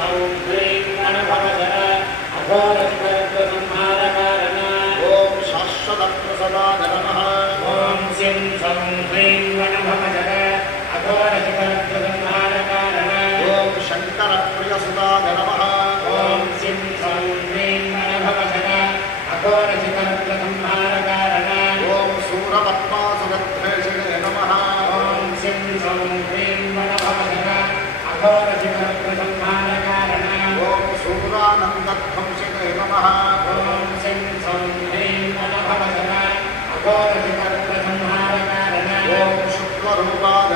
सौं ह्रीं गणभवजन अघोरशिखरत्वसंहारकारण ओम शाश्वतप्रसदाय नमः ॐ सिं सौं ह्रीं गणभवजन अघोरशिखरत्वसंहारकारण ओम शंकरप्रियसुताय नमः ॐ सिं सौं ह्रीं गणभवजन अघोरशिखरत्वसंहारकारण ओम सूरपद्मासुरद्वेषिणे नमः ॐ सिं सौं ह्रीं गणभवजन अघोरशिखरत्वसंहारकारण ओम सूरानन्दध्वंसिने नमः ॐ सिं सौं ह्रीं गणभवजन अघोरशिखरत्वसंहारकारण ओम शुक्लरूपाय